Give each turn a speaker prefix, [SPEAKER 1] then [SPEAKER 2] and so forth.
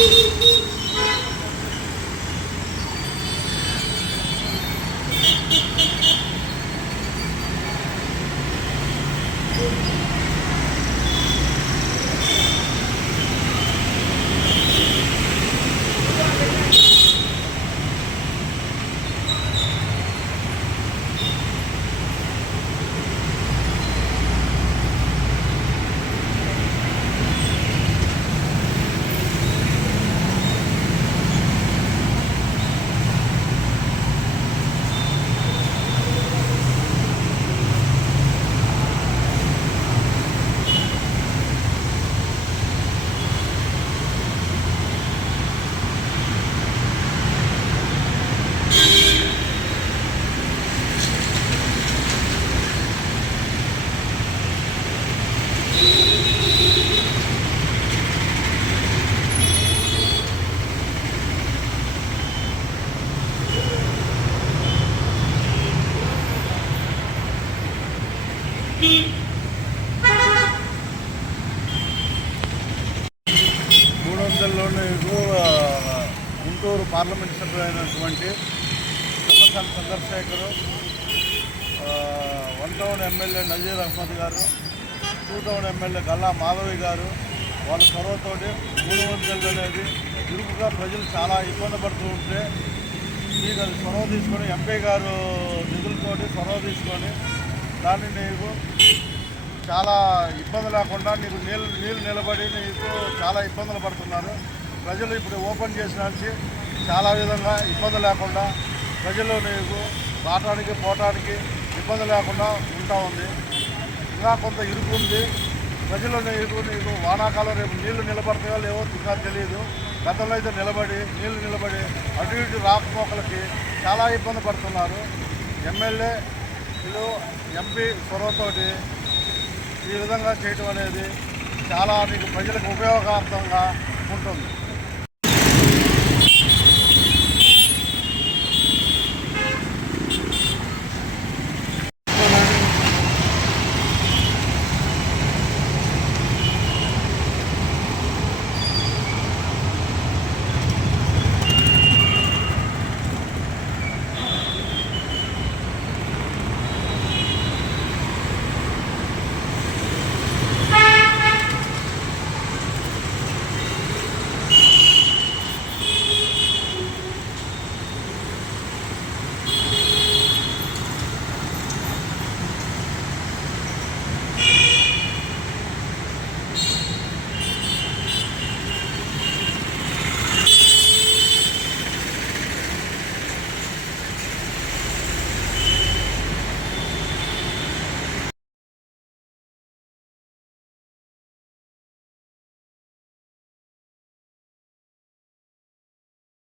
[SPEAKER 1] Beep, beep, beep. మూడు ఎక్కువ Guntur parliament సభ్యులైనటువంటి Samarthala Chandrasekhar one town MLA Nazeer Ahmed గారు two town MLA Galla Madhavi గారు వాళ్ళ చొరవతోటి మూడు వందలు అనేది ఇరుకుగా ప్రజలు చాలా ఇబ్బంది పడుతూ ఉంటే స్పీకర్ చొరవ తీసుకొని ఎంపీ గారు నిధులతోటి చొరవ తీసుకొని దాన్ని నీకు చాలా ఇబ్బంది లేకుండా నీకు నీళ్ళు నీళ్ళు నిలబడి నీకు చాలా ఇబ్బందులు పడుతున్నారు. ప్రజలు ఇప్పుడు ఓపెన్ చేసిన చాలా విధంగా ఇబ్బంది లేకుండా ప్రజలు నీకు రావడానికి పోవటానికి ఇబ్బంది లేకుండా ఉంటా ఉంది. ఇంకా కొంత ఇరుకు ఉంది. ప్రజలు నీకు నీకు వానాకాలం రేపు నీళ్ళు నిలబడతాయో లేవో ఇంకా తెలియదు గతంలో అయితే నిలబడి నీళ్ళు నిలబడి అటు ఇటు రాకపోకలకి చాలా ఇబ్బంది పడుతున్నారు. ఎమ్మెల్యే వీళ్ళు ఎంపీ చొరవతోటి ఈ విధంగా చేయటం అనేది చాలా మీకు ప్రజలకు ఉపయోగార్థంగా ఉంటుంది.